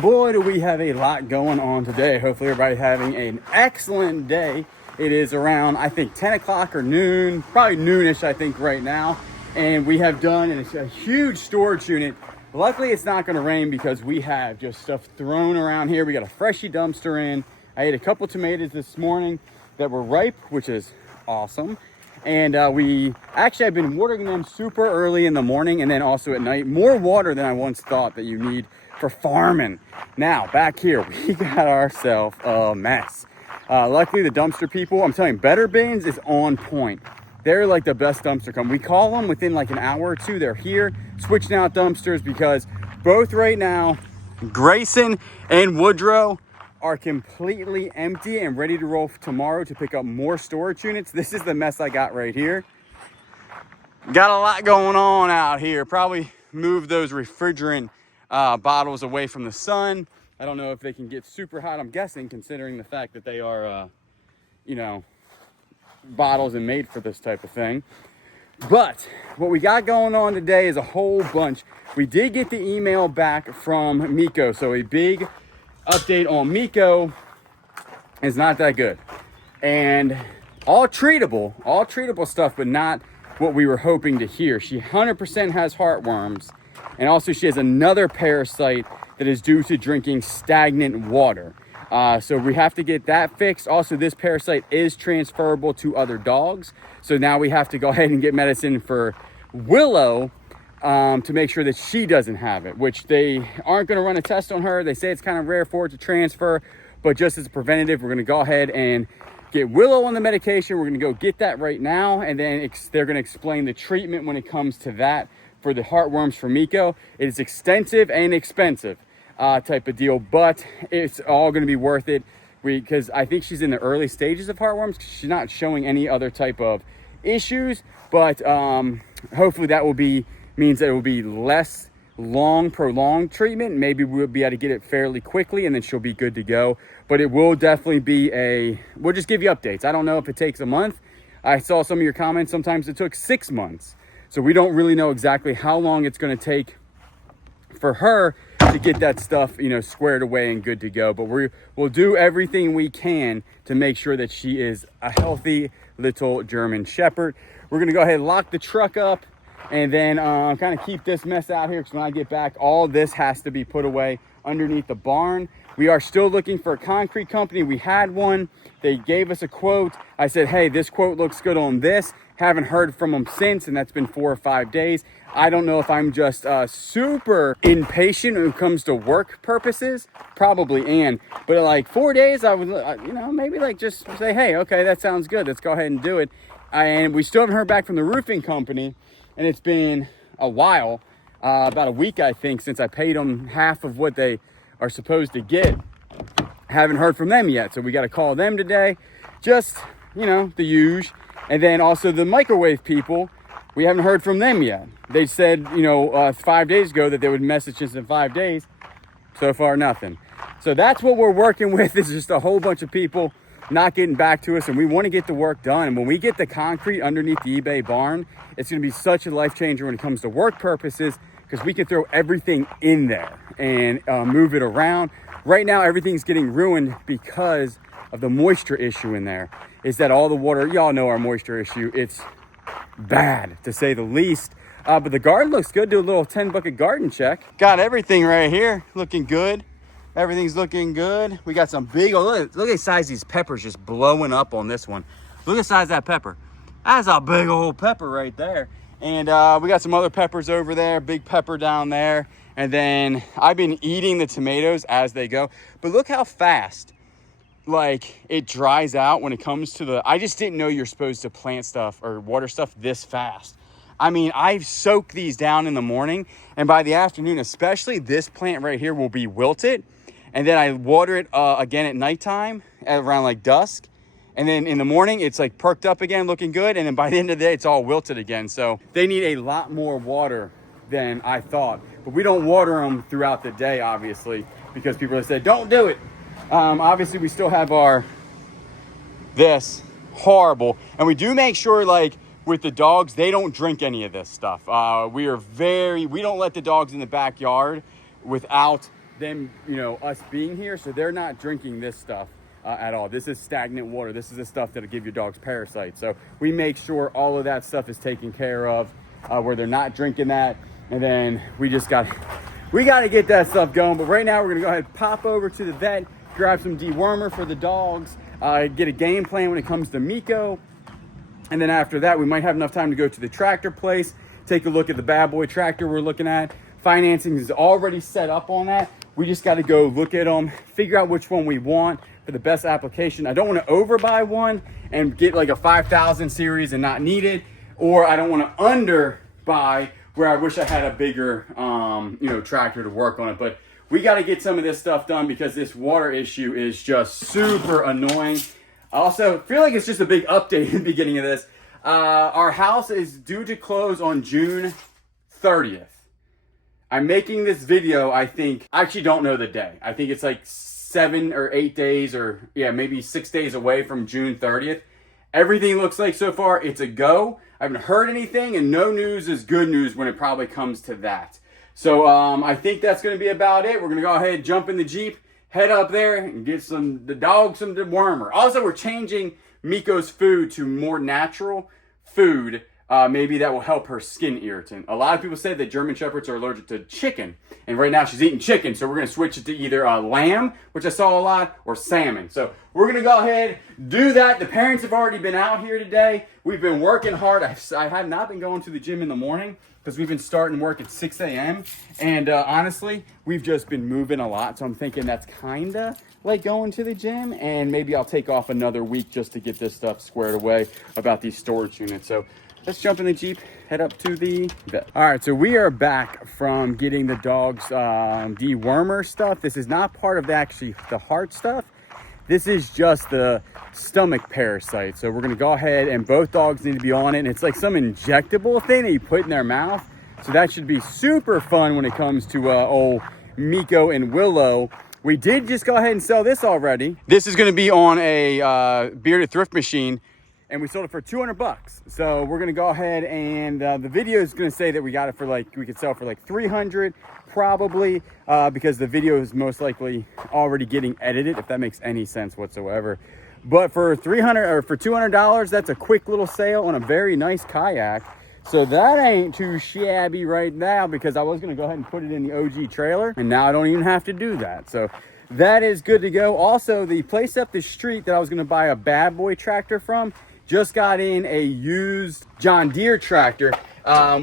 Boy, do we have a lot going on today. Hopefully everybody's having an excellent day. It is around, I think, 10 o'clock or noon, probably noonish, I think, right now. And we have done a huge storage unit. Luckily, it's not going to rain because we have just stuff thrown around here. We got a freshie dumpster in. I ate a couple tomatoes this morning that were ripe, which is awesome. And I've been watering them super early in the morning and then also at night. More water than I once thought that you need for farming. Now, back here, we got ourselves a mess. Luckily, the dumpster people, I'm telling you, Better Bins is on point. They're like the best dumpster company. We call them within like an hour or two. They're here switching out dumpsters because both right now, Grayson and Woodrow are completely empty and ready to roll tomorrow to pick up more storage units. This is the mess I got right here. Got a lot going on out here. Probably move those refrigerant bottles away from the sun. I don't know if they can get super hot. I'm guessing, considering the fact that they are, bottles and made for this type of thing. But what we got going on today is a whole bunch. We did get the email back from Miko, so a big update on Miko is not that good. And all treatable stuff, but not what we were hoping to hear. She 100% has heartworms, and also she has another parasite that is due to drinking stagnant water. So we have to get that fixed. Also, this parasite is transferable to other dogs. So now we have to go ahead and get medicine for Willow to make sure that she doesn't have it, which they aren't going to run a test on her. They say it's kind of rare for it to transfer, but just as a preventative, we're going to go ahead and get Willow on the medication. We're going to go get that right now. And then they're going to explain the treatment when it comes to that for the heartworms for Miko. It is extensive and expensive. Type of deal, but it's all going to be worth it because I think she's in the early stages of heartworms. She's not showing any other type of issues, but hopefully that means that it will be less prolonged treatment. Maybe we'll be able to get it fairly quickly and then she'll be good to go. But it will definitely be we'll just give you updates. I don't know if it takes a month. I saw some of your comments. Sometimes it took 6 months. So we don't really know exactly how long it's going to take for her to get that stuff, squared away and good to go. But we'll do everything we can to make sure that she is a healthy little German Shepherd. We're going to go ahead and lock the truck up and then kind of keep this mess out here because when I get back, all this has to be put away underneath the barn. We are still looking for a concrete company. We had one. They gave us a quote. I said, hey, this quote looks good on this. Haven't heard from them since, and that's been 4 or 5 days. I don't know if I'm just super impatient when it comes to work purposes. Probably am. But like 4 days, I would, maybe like just say, hey, okay, that sounds good. Let's go ahead and do it. And we still haven't heard back from the roofing company. And it's been a while, about a week, I think, since I paid them half of what they are supposed to get. Haven't heard from them yet. So we got to call them today. Just, the usual. And then also the microwave people, we haven't heard from them yet. They said, 5 days ago that they would message us in 5 days. So far, nothing. So that's what we're working with. It's just a whole bunch of people not getting back to us, and we want to get the work done. And when we get the concrete underneath the eBay barn, it's going to be such a life changer when it comes to work purposes because we can throw everything in there and move it around. Right now, everything's getting ruined because of the moisture issue in there. Is that all the water, y'all know our moisture issue. It's bad, to say the least. But the garden looks good. Do a little 10-bucket garden check. Got everything right here looking good. Everything's looking good. We got some big, look at the size of these peppers just blowing up on this one. Look at the size of that pepper. That's a big old pepper right there. And we got some other peppers over there, big pepper down there. And then I've been eating the tomatoes as they go. But look how fast it dries out when it comes to I just didn't know you're supposed to plant stuff or water stuff this fast. I mean, I soak these down in the morning, and by the afternoon, especially this plant right here will be wilted. And then I water it again at nighttime at around dusk. And then in the morning, it's perked up again, looking good. And then by the end of the day, it's all wilted again. So they need a lot more water than I thought. But we don't water them throughout the day, obviously, because people have said, don't do it. Obviously, we still have this horrible. And we do make sure, with the dogs, they don't drink any of this stuff. We don't let the dogs in the backyard without them, you know, us being here. So they're not drinking this stuff at all. This is stagnant water. This is the stuff that'll give your dogs parasites. So we make sure all of that stuff is taken care of, where they're not drinking that. And then we got to get that stuff going. But right now we're gonna go ahead and pop over to the vet, grab some dewormer for the dogs, get a game plan when it comes to Miko. And then after that, we might have enough time to go to the tractor place, take a look at the bad boy tractor we're looking at. Financing is already set up on that. We just got to go look at them, figure out which one we want for the best application. I don't want to overbuy one and get like a 5,000 series and not need it, or I don't want to underbuy where I wish I had a bigger, you know, tractor to work on it. But we got to get some of this stuff done because this water issue is just super annoying. I also feel like it's just a big update in the beginning of this. Our house is due to close on June 30th. I'm making this video, I actually don't know the day. I think it's like 7 or 8 days, or yeah, maybe 6 days away from June 30th. Everything looks like so far it's a go. I haven't heard anything, and no news is good news when it probably comes to that. So I think that's gonna be about it. We're gonna go ahead, jump in the Jeep, head up there and get the dog some dewormer. Also, we're changing Miko's food to more natural food. Maybe that will help her skin irritant. A lot of people say that German Shepherds are allergic to chicken, and right now she's eating chicken, so we're gonna switch it to either lamb, which I saw a lot, or salmon. So we're gonna go ahead, do that. The parents have already been out here today. We've been working hard. I have not been going to the gym in the morning because we've been starting work at 6 a.m. And honestly, we've just been moving a lot, so I'm thinking that's kinda like going to the gym, and maybe I'll take off another week just to get this stuff squared away about these storage units. So let's jump in the Jeep, head up to the vet. All right, so we are back from getting the dogs dewormer stuff. This is not part of the heart stuff. This is just the stomach parasite. So we're gonna go ahead, and both dogs need to be on it. And it's like some injectable thing that you put in their mouth. So that should be super fun when it comes to old Miko and Willow. We did just go ahead and sell this already. This is gonna be on a Bearded Thrift Machine, and we sold it for 200 bucks. So we're gonna go ahead, and the video is gonna say that we got it for we could sell for like 300 probably, because the video is most likely already getting edited, if that makes any sense whatsoever. But for 300 or for $200, that's a quick little sale on a very nice kayak. So that ain't too shabby right now, because I was gonna go ahead and put it in the OG trailer, and now I don't even have to do that. So that is good to go. Also, the place up the street that I was gonna buy a bad boy tractor from just got in a used John Deere tractor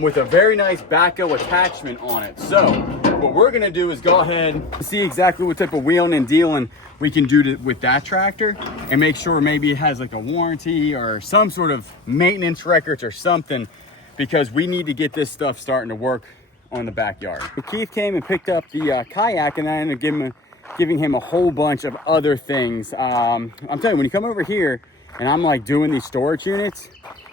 with a very nice backhoe attachment on it. So what we're gonna do is go ahead and see exactly what type of wheeling and dealing we can do with that tractor, and make sure maybe it has like a warranty or some sort of maintenance records or something, because we need to get this stuff starting to work on the backyard. Keith came and picked up the kayak, and I ended up giving him a whole bunch of other things. I'm telling you, when you come over here and I'm like doing these storage units,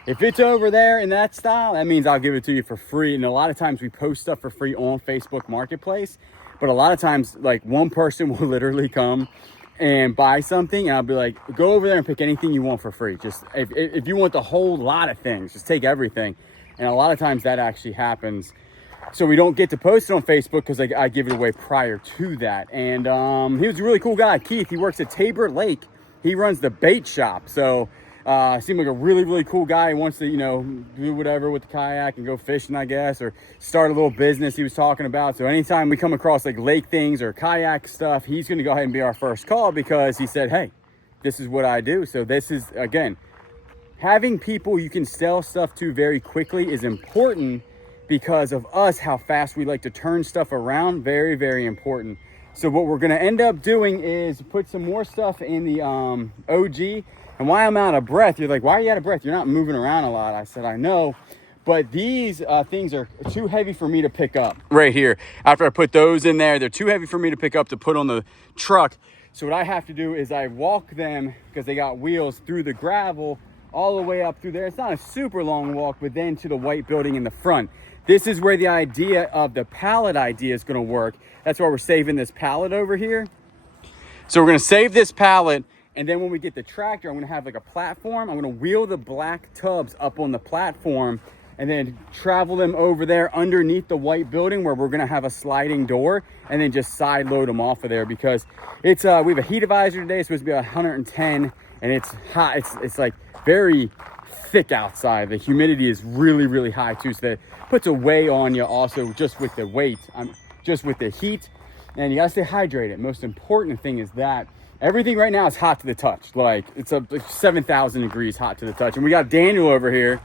if it's over there in that style, that means I'll give it to you for free. And a lot of times we post stuff for free on Facebook Marketplace, but a lot of times like one person will literally come and buy something, and I'll be like, go over there and pick anything you want for free. Just if you want the whole lot of things, just take everything. And a lot of times that actually happens. So we don't get to post it on Facebook because I give it away prior to that. And he was a really cool guy, Keith. He works at Tabor Lake. He runs the bait shop. So seemed like a really, really cool guy. He wants to, you know, do whatever with the kayak and go fishing, I guess, or start a little business he was talking about. So anytime we come across like lake things or kayak stuff, he's going to go ahead and be our first call, because he said, hey, this is what I do. So this is, again, having people you can sell stuff to very quickly is important, because of us, how fast we like to turn stuff around. Very, very important. So what we're going to end up doing is put some more stuff in the OG. And why I'm out of breath, you're like, why are you out of breath? You're not moving around a lot. I said, I know, but these things are too heavy for me to pick up right here. After I put those in there, they're too heavy for me to pick up to put on the truck. So what I have to do is I walk them, because they got wheels, through the gravel all the way up through there. It's not a super long walk, but then to the white building in the front. This is where the idea of the pallet idea is going to work. That's why we're saving this pallet over here. So we're going to save this pallet, and then when we get the tractor, I'm going to have like a platform. I'm going to wheel the black tubs up on the platform, and then travel them over there underneath the white building where we're gonna have a sliding door, and then just side load them off of there, because it's we have a heat advisory today. It's supposed to be 110, and it's hot. It's like very thick outside. The humidity is really, really high too, so that puts a weight on you also, just with the weight, just with the heat. And you gotta stay hydrated. Most important thing is that everything right now is hot to the touch. Like, it's like 7,000 degrees hot to the touch. And we got Daniel over here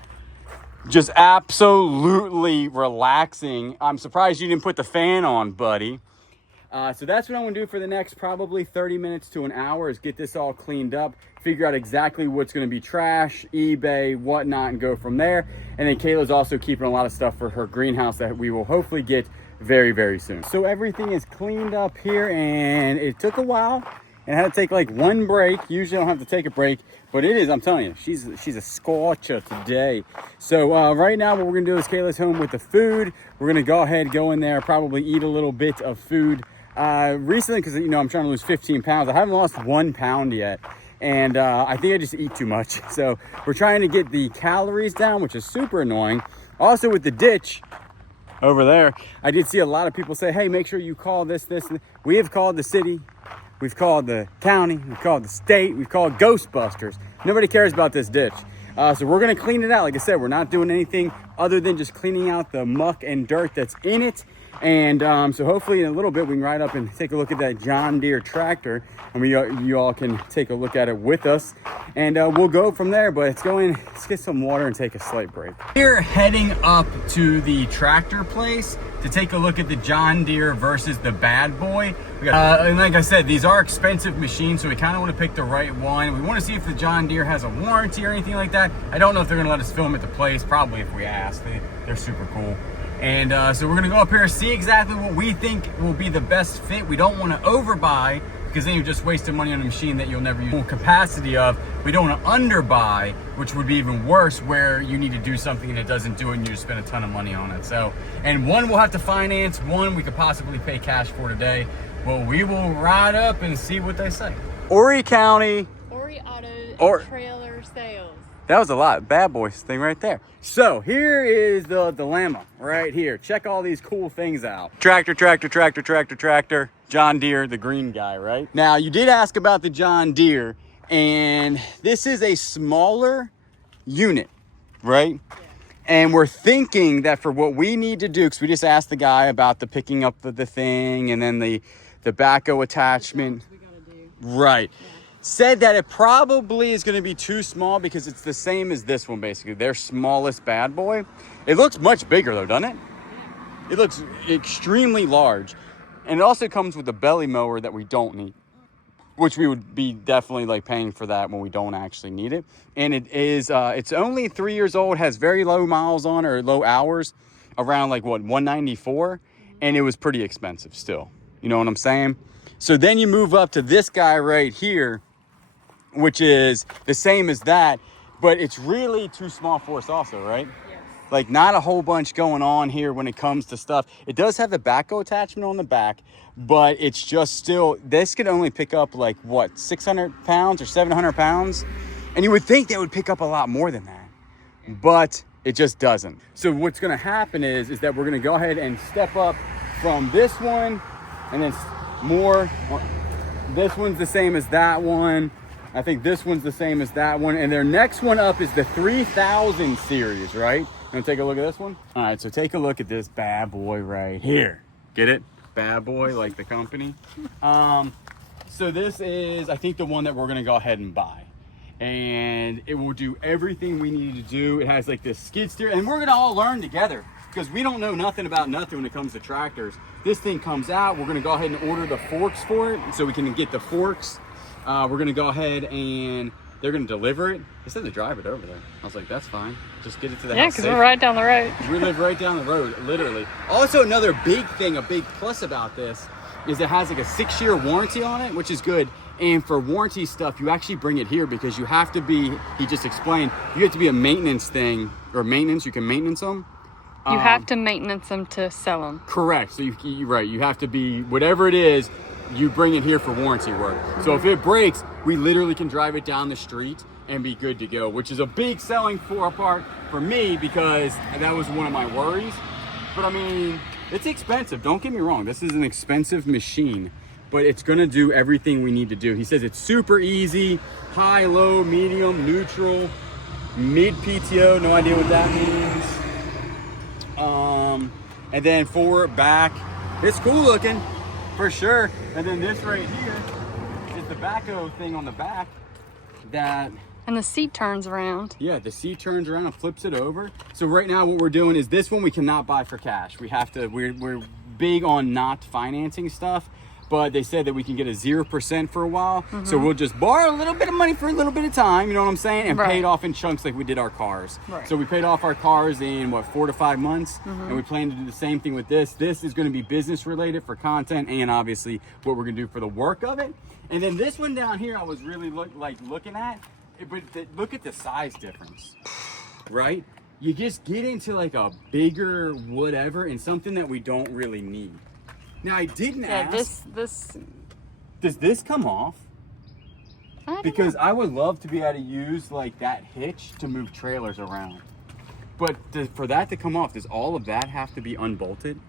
just absolutely relaxing. I'm surprised you didn't put the fan on, buddy. So that's what I'm gonna do for the next probably 30 minutes to an hour, is get this all cleaned up, figure out exactly what's gonna be trash, eBay, whatnot, and go from there. And then Kayla's also keeping a lot of stuff for her greenhouse that we will hopefully get very, very soon. So everything is cleaned up here, and it took a while, and I had to take like one break. Usually I don't have to take a break, but it is, I'm telling you, she's a scorcher today. So right now what we're gonna do is Kayla's home with the food. We're gonna go in there, probably eat a little bit of food. Recently, because you know I'm trying to lose 15 pounds, I haven't lost 1 pound yet, and I think I just eat too much. So we're trying to get the calories down, which is super annoying. Also with the ditch over there, I did see a lot of people say, hey, make sure you call this. We have called the city, we've called the county, we've called the state, we've called Ghostbusters. Nobody cares about this ditch. So we're gonna clean it out. Like I said, we're not doing anything other than just cleaning out the muck and dirt that's in it. And so hopefully in a little bit we can ride up and take a look at that John Deere tractor, and you all can take a look at it with us, and we'll go from there. But let's get some water and take a slight break. We're heading up to the tractor place to take a look at the John Deere versus the Bad Boy. And like I said, these are expensive machines, so we kind of want to pick the right one. We want to see if the John Deere has a warranty or anything like that. I don't know if they're going to let us film at the place. Probably if we ask. They're super cool. And so we're gonna go up here and see exactly what we think will be the best fit. We don't want to overbuy, because then you're just wasting money on a machine that you'll never use full capacity of. We don't want to underbuy, which would be even worse, where you need to do something and it doesn't do it and you just spend a ton of money on it. So, and one we'll have to finance, one we could possibly pay cash for today. Well, we will ride up and see what they say. Horry County. Horry Auto Trailer Sales. That was a lot. Bad Boys thing right there. So here is the dilemma right here. Check all these cool things out. Tractor. John Deere, the green guy, right? Now, you did ask about the John Deere, and this is a smaller unit, right? Yeah. And we're thinking that for what we need to do, because we just asked the guy about the picking up the thing and then the backhoe attachment. We gotta do. Right. Yeah. Said that it probably is going to be too small, because it's the same as this one, basically. Their smallest Bad Boy. It looks much bigger though, doesn't it? Yeah. It looks extremely large. And it also comes with a belly mower that we don't need, which we would be definitely like paying for that when we don't actually need it. And it is, it's only 3 years old, has very low miles on it, or low hours, around like what, 194, and it was pretty expensive still. You know what I'm saying? So then you move up to this guy right here, which is the same as that, but it's really too small for us also, right? Yes. Like, not a whole bunch going on here when it comes to stuff. It does have the backhoe attachment on the back, but it's just still, this could only pick up like what, 600 pounds or 700 pounds? And you would think that would pick up a lot more than that, but it just doesn't. So what's gonna happen is that we're gonna go ahead and step up from this one, and then more. This one's the same as that one. I think this one's the same as that one. And their next one up is the 3000 series, right? You wanna take a look at this one? All right, so take a look at this Bad Boy right here. Get it? Bad Boy, like the company. So this is, I think, the one that we're gonna go ahead and buy. And it will do everything we need to do. It has like this skid steer, and we're gonna all learn together, because we don't know nothing about nothing when it comes to tractors. This thing comes out, we're gonna go ahead and order the forks for it, so we can get the forks. We're gonna go ahead and they're gonna deliver it. They said to drive it over there. I was like, that's fine. Just get it to the house. Yeah, because we're right down the road. We live right down the road, literally. Also, another big thing, a big plus about this, is it has like a 6-year warranty on it, which is good. And for warranty stuff, you actually bring it here, because you have to be, he just explained, you have to be a maintenance thing, or maintenance, you can maintenance them. You have to maintenance them to sell them. Correct. So you're right, you have to be, whatever it is, you bring it here for warranty work. So if it breaks, we literally can drive it down the street and be good to go, which is a big selling part for me because that was one of my worries. But I mean, it's expensive. Don't get me wrong. This is an expensive machine, but it's going to do everything we need to do. He says it's super easy, high, low, medium, neutral, mid PTO. No idea what that means. And then forward, back. It's cool looking for sure. And then this right here is the backhoe thing on the back that. And the seat turns around. Yeah, the seat turns around and flips it over. So right now what we're doing is this one we cannot buy for cash. We have to, we're big on not financing stuff, but they said that we can get a 0% for a while. So we'll just borrow a little bit of money for a little bit of time, you know what I'm saying? And pay it off in chunks like we did our cars. So we paid off our cars in what, 4 to 5 months? And we plan to do the same thing with this. This is gonna be business related for content and obviously what we're gonna do for the work of it. And then this one down here I was really looking at. But look at the size difference, right? You just get into like a bigger whatever and something that we don't really need. Now I didn't ask. This. Does this come off? Because I would love to be able to use like that hitch to move trailers around. But for that to come off, does all of that have to be unbolted?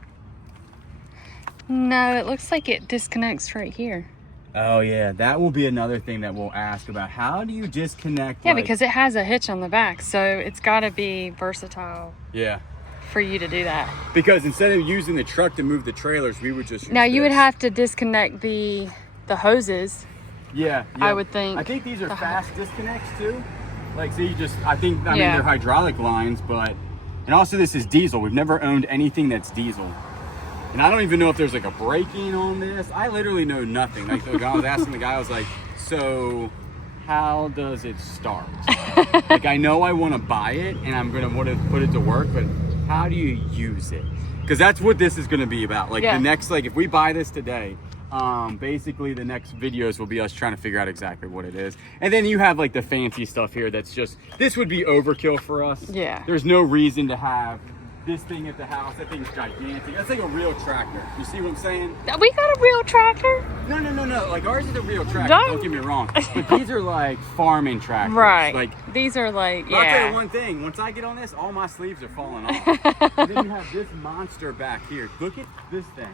No, it looks like it disconnects right here. Oh yeah, that will be another thing that we'll ask about. How do you disconnect? Yeah, because it has a hitch on the back, so it's got to be versatile. Yeah. For you to do that. Because instead of using the truck to move the trailers, we would just use now you would this. have to disconnect the hoses. Yeah, I would think. I think these are fast disconnects too. Like, so you just, I mean, they're hydraulic lines, but, and also this is diesel. We've never owned anything that's diesel. And I don't even know if there's like a braking on this. I literally know nothing. Like the guy, I was asking the guy, I was like, so how does it start? Like I know I want to buy it and I'm going to want to put it to work, but how do you use it? Because that's what this is going to be about. Like the next, like if we buy this today, basically the next videos will be us trying to figure out exactly what it is. And then you have like the fancy stuff here that's just, this would be overkill for us. Yeah. There's no reason to have this thing at the house. That thing's gigantic. That's like a real tractor. You see what I'm saying? We got a real tractor? No. Like ours is a real tractor. Don't get me wrong. But these are like farming tractors. Right. Like these are like, I'll tell you one thing. Once I get on this, all my sleeves are falling off. And then you have this monster back here. Look at this thing.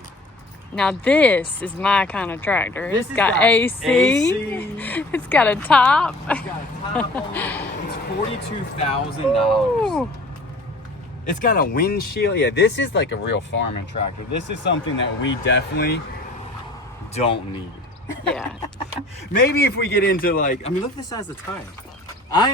Now this is my kind of tractor. This It's got AC. It's got a top. It's got a top on it. It's $42,000. It's got a windshield. Yeah, this is like a real farming tractor. This is something that we definitely don't need. Yeah. Maybe if we get into like, I mean, look at the size of the tire.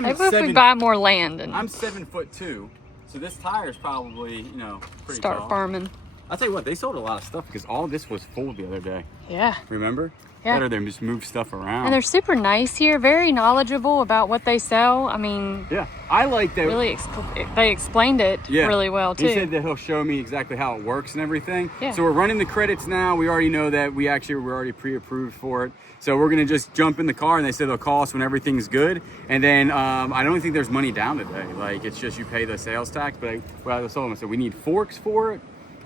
Maybe if we buy more land and I'm 7'2", so this tire is probably, you know, pretty start tall. farming. I'll tell you what, they sold a lot of stuff because all this was full the other day. Yeah. Remember? Yeah. Better than just move stuff around. And they're super nice here, very knowledgeable about what they sell. I mean, yeah, I like that. Really, they explained it really well too. He said that he'll show me exactly how it works and everything. Yeah. So we're running the credits now. We already know that we're already pre-approved for it. So we're gonna just jump in the car, and they said they'll call us when everything's good. And then I don't think there's money down today. Like it's just you pay the sales tax. But I told them, I said we need forks for it,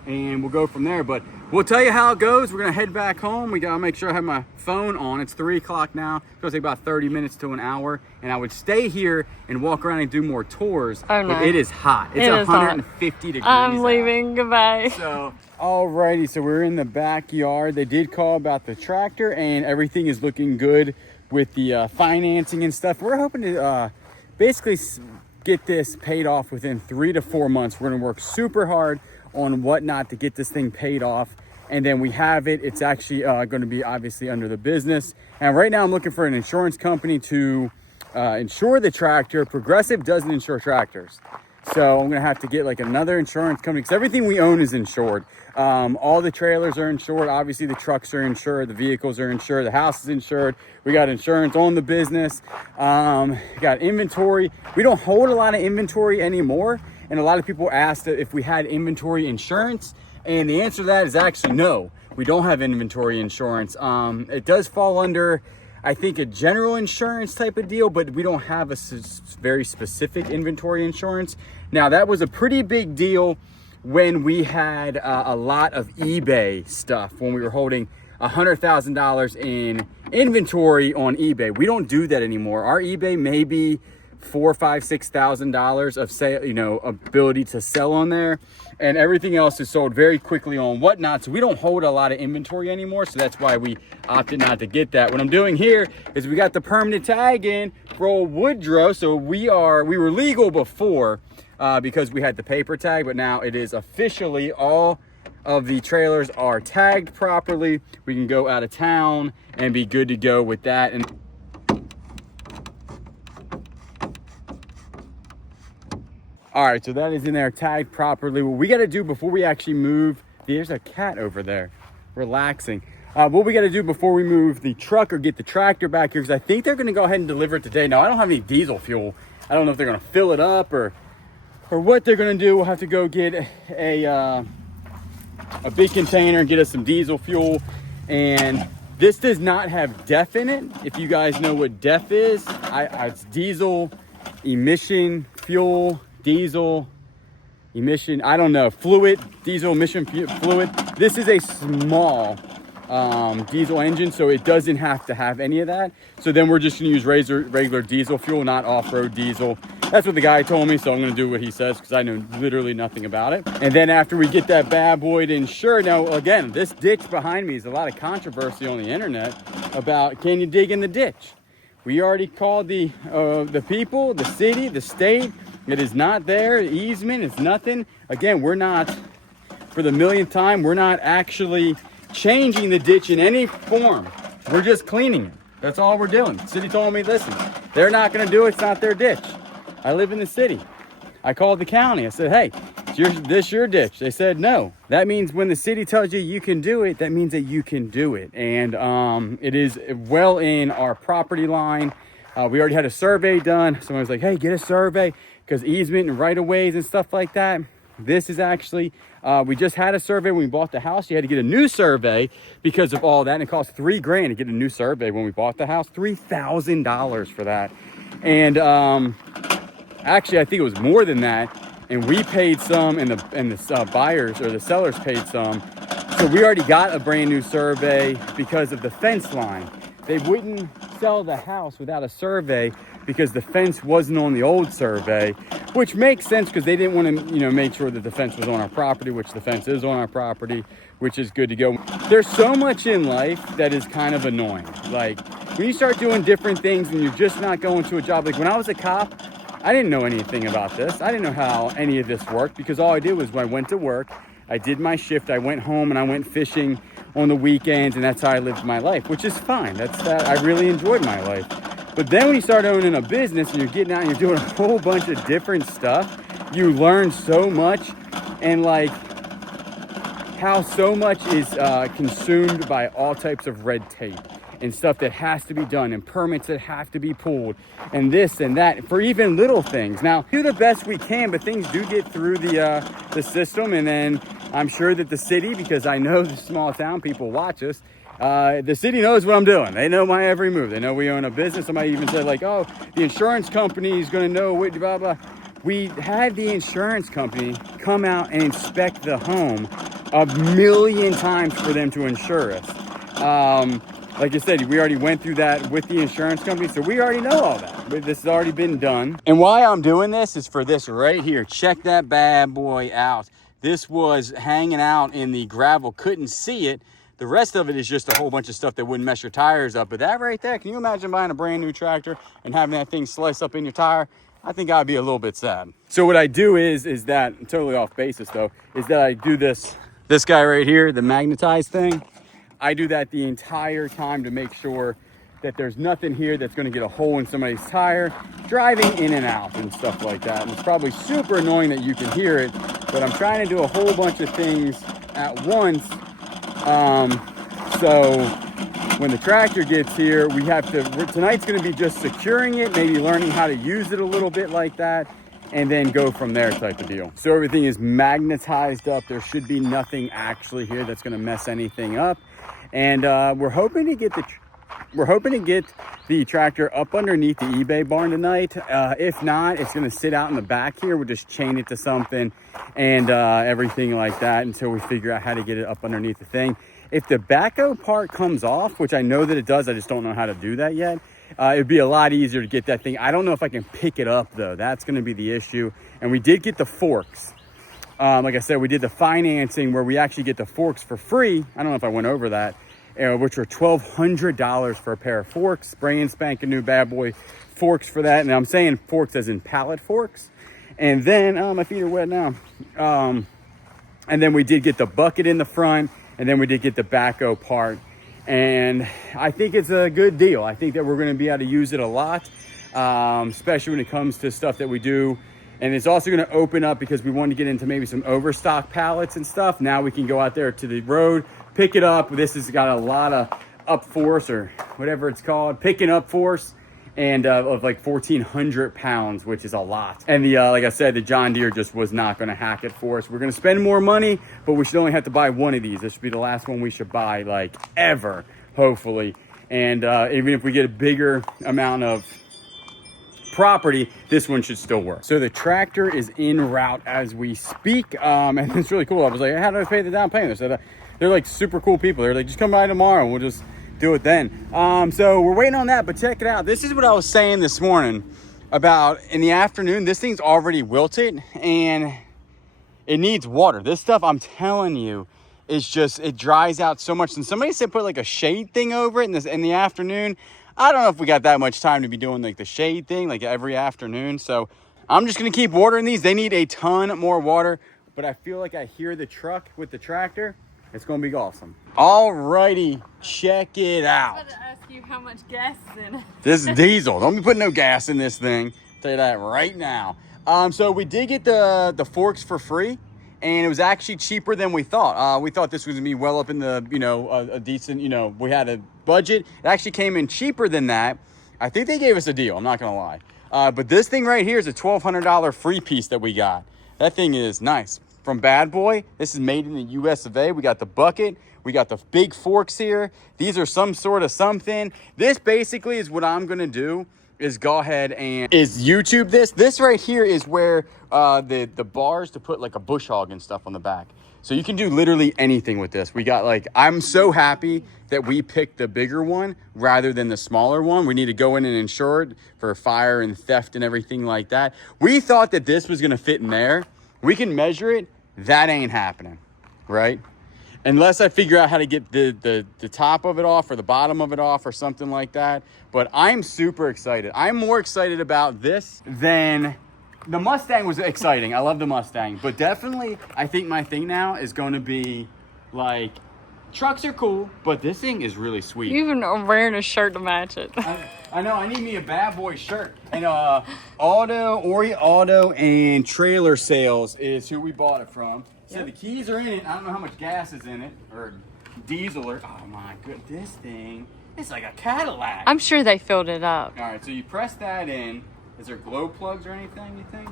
and we'll go from there. But we'll tell you how it goes. We're gonna head back home. We gotta make sure I have my phone on. It's 3 o'clock now. It's gonna take about 30 minutes to an hour. And I would stay here and walk around and do more tours. Oh no. But it is hot. It's 150 degrees. I'm leaving. Goodbye. So, alrighty, so we're in the backyard. They did call about the tractor and everything is looking good with the financing and stuff. We're hoping to basically get this paid off within 3 to 4 months. We're gonna work super hard on whatnot to get this thing paid off, and then we have it. It's actually going to be obviously under the business, and right now I'm looking for an insurance company to insure the tractor. Progressive doesn't insure tractors, so I'm gonna have to get like another insurance company because everything we own is insured. All the trailers are insured. Obviously the trucks are insured, the vehicles are insured, the house is insured. We got insurance on the business. Got inventory. We don't hold a lot of inventory anymore. And a lot of people asked if we had inventory insurance, and the answer to that is actually no. We don't have inventory insurance. It does fall under, I think, a general insurance type of deal, but we don't have a very specific inventory insurance. Now, that was a pretty big deal when we had a lot of eBay stuff, when we were holding $100,000 in inventory on eBay. We don't do that anymore. Our eBay may be $4,000, $5,000, $6,000 of sale, you know, ability to sell on there, and everything else is sold very quickly on Whatnot. So we don't hold a lot of inventory anymore. So that's why we opted not to get that. What I'm doing here is we got the permanent tag in for old Woodrow. So we were legal before because we had the paper tag, but now it is officially all of the trailers are tagged properly. We can go out of town and be good to go with that. And all right, so that is in there tagged properly. What we got to do before we actually move, there's a cat over there relaxing. What we got to do before we move the truck or get the tractor back here, because I think they're going to go ahead and deliver it today. Now, I don't have any diesel fuel. I don't know if they're going to fill it up or what they're going to do. We'll have to go get a big container and get us some diesel fuel. And this does not have DEF in it. If you guys know what DEF is, it's diesel emission fuel. Diesel emission, I don't know, fluid, diesel emission fluid. This is a small diesel engine, so it doesn't have to have any of that. So then we're just gonna use regular diesel fuel, not off-road diesel. That's what the guy told me, so I'm gonna do what he says because I know literally nothing about it. And then after we get that bad boy insured, now again, this ditch behind me is a lot of controversy on the internet about, can you dig in the ditch? We already called the people, the city, the state. It is not there, easement, it's nothing. Again, we're not, for the millionth time, we're not actually changing the ditch in any form. We're just cleaning it. That's all we're doing. The city told me, listen, they're not gonna do it, it's not their ditch. I live in the city. I called the county, I said, hey, this your ditch? They said no. That means when the city tells you you can do it, that means that you can do it. And it is well in our property line. We already had a survey done. Someone was like, hey, get a survey, because easement and right-of-ways and stuff like that. This is actually, we just had a survey when we bought the house. You had to get a new survey because of all that. And it cost $3,000 to get a new survey when we bought the house, $3,000 for that. And actually, I think it was more than that. And we paid some, and the buyers or the sellers paid some. So we already got a brand new survey because of the fence line. They wouldn't sell the house without a survey because the fence wasn't on the old survey, which makes sense because they didn't want to, you know, make sure that the fence was on our property, which the fence is on our property, which is good to go. There's so much in life that is kind of annoying. Like when you start doing different things and you're just not going to a job. Like when I was a cop, I didn't know anything about this. I didn't know how any of this worked because all I did was when I went to work, I did my shift, I went home and I went fishing on the weekends, and that's how I lived my life, which is fine. I really enjoyed my life. But then when you start owning a business and you're getting out and you're doing a whole bunch of different stuff, you learn so much, and like how so much is consumed by all types of red tape and stuff that has to be done and permits that have to be pulled and this and that for even little things. Now, do the best we can, but things do get through the system. And then I'm sure that the city, because I know the small town people watch us, the city knows what I'm doing. They know my every move. They know we own a business. Somebody even said like, oh, the insurance company is going to know what, blah, blah. We had the insurance company come out and inspect the home 1,000,000 times for them to insure us. Like I said, we already went through that with the insurance company, so we already know all that. This has already been done. And why I'm doing this is for this right here. Check that bad boy out. This was hanging out in the gravel, couldn't see it. The rest of it is just a whole bunch of stuff that wouldn't mess your tires up. But that right there, can you imagine buying a brand new tractor and having that thing slice up in your tire? I think I'd be a little bit sad. So what I do is that, totally off basis though, is that I do this guy right here, the magnetized thing. I do that the entire time to make sure that there's nothing here that's going to get a hole in somebody's tire, driving in and out and stuff like that. And it's probably super annoying that you can hear it, but I'm trying to do a whole bunch of things at once. So when the tractor gets here, we have to, tonight's going to be just securing it, maybe learning how to use it a little bit like that, and then go from there type of deal. So everything is magnetized up. There should be nothing actually here that's going to mess anything up. And we're hoping to get the tractor up underneath the eBay barn tonight. If not, it's going to sit out in the back here. We'll just chain it to something and everything like that until we figure out how to get it up underneath the thing. If the backhoe part comes off, which I know that it does, I just don't know how to do that yet, it'd be a lot easier to get that thing. I don't know if I can pick it up though. That's going to be the issue. And we did get the forks. Like I said, we did the financing where we actually get the forks for free. I don't know if I went over that, which were $1,200 for a pair of forks, brand spanking new bad boy forks for that. And I'm saying forks as in pallet forks. And then, my feet are wet now. And then we did get the bucket in the front, and then we did get the backhoe part. And I think it's a good deal. I think that we're going to be able to use it a lot, especially when it comes to stuff that we do. And it's also going to open up because we want to get into maybe some overstock pallets and stuff. Now we can go out there to the road, pick it up. This has got a lot of up force, or whatever it's called, picking up force, and of like 1,400 pounds, which is a lot. And the like I said, the John Deere just was not going to hack it for us. We're going to spend more money, but we should only have to buy one of these. This should be the last one we should buy, like, ever, hopefully. And even if we get a bigger amount of property, this one should still work. So the tractor is en route as we speak, and it's really cool. I was like, how do I pay the down payment? So they're like super cool people. They're like, just come by tomorrow and we'll just do it then. So we're waiting on that, but check it out. This is what I was saying this morning about in the afternoon. This thing's already wilted and it needs water. This stuff, I'm telling you, is just, it dries out so much. And somebody said put like a shade thing over it in the afternoon. I don't know if we got that much time to be doing like the shade thing like every afternoon. So I'm just going to keep watering these. They need a ton more water, but I feel like I hear the truck with the tractor. It's going to be awesome. Alrighty, check it out. I was about to ask you how much gas is in it. This is diesel. Don't be putting no gas in this thing. I'll tell you that right now. So we did get the forks for free, and it was actually cheaper than we thought. We thought this was gonna be well up in the, a decent, we had a budget. It actually came in cheaper than that. I think they gave us a deal, I'm not gonna lie. But this thing right here is a $1,200 free piece that we got. That thing is nice. From Bad Boy, this is made in the US of A. We got the bucket, we got the big forks here. These are some sort of something. This basically is what I'm gonna do, is go ahead and YouTube this. This right here is where the bars to put like a bush hog and stuff on the back. So you can do literally anything with this. We got like, I'm so happy that we picked the bigger one rather than the smaller one. We need to go in and insure it for fire and theft and everything like that. We thought that this was gonna fit in there. We can measure it. That ain't happening, right? Unless I figure out how to get the top of it off or the bottom of it off or something like that. But I'm super excited. I'm more excited about this than the Mustang was exciting. I love the Mustang. But definitely, I think my thing now is going to be like, trucks are cool, but this thing is really sweet. You even are wearing a shirt to match it. I know, I need me a Bad Boy shirt. And Ori Auto and Trailer Sales is who we bought it from. So yep. The keys are in it. I don't know how much gas is in it, or diesel, or, oh my god, this thing, it's like a Cadillac. I'm sure they filled it up. All right, so you press that in. Is there glow plugs or anything, you think?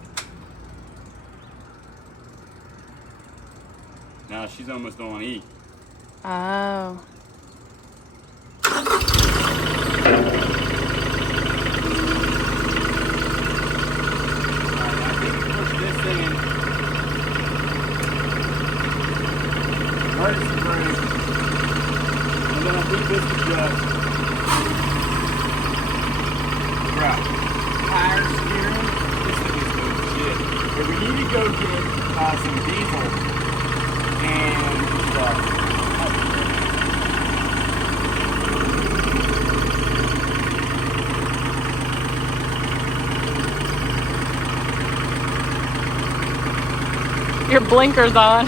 No, she's almost on E. Oh. Emergency brake, and then I think this is just tire steering. This thing is good shit. But we need to go get some diesel and stuff. Your blinkers on.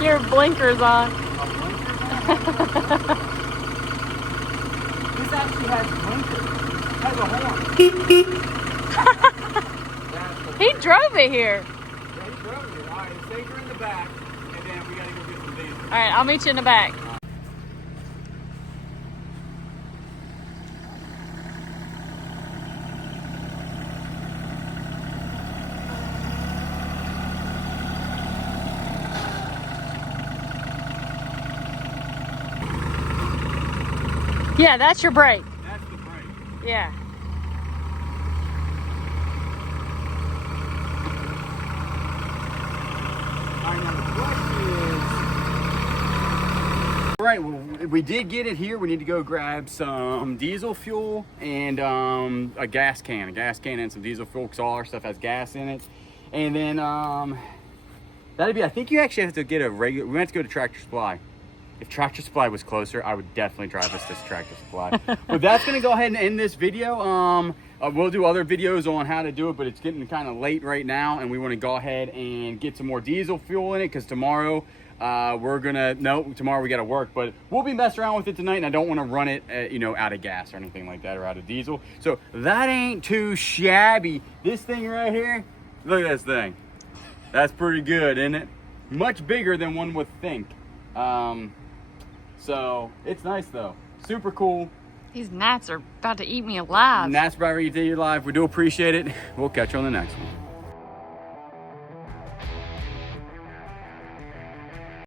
Your blinkers on. This actually has blinkers. It has a horn. Beep, beep. He drove it here. Yeah, he drove it. All right, take her in the back, and then we gotta go get some diesel. All right, I'll meet you in the back. Yeah, that's your brake. That's the brake. Yeah. All right, now the question is, All right, well, we did get it here. We need to go grab some diesel fuel and a gas can and some diesel fuel because all our stuff has gas in it. And then that'd be, I think you actually have to get a regular, we have to go to Tractor Supply. If Tractor Supply was closer, I would definitely drive us to Tractor Supply. But that's gonna go ahead and end this video. We'll do other videos on how to do it, but it's getting kind of late right now, and we want to go ahead and get some more diesel fuel in it because tomorrow tomorrow we got to work, but we'll be messing around with it tonight, and I don't want to run it, out of gas or anything like that, or out of diesel. So that ain't too shabby. This thing right here, look at this thing. That's pretty good, isn't it? Much bigger than one would think. So it's nice though. Super cool. These gnats are about to eat me alive. Gnats about to eat you alive. We do appreciate it. We'll catch you on the next one.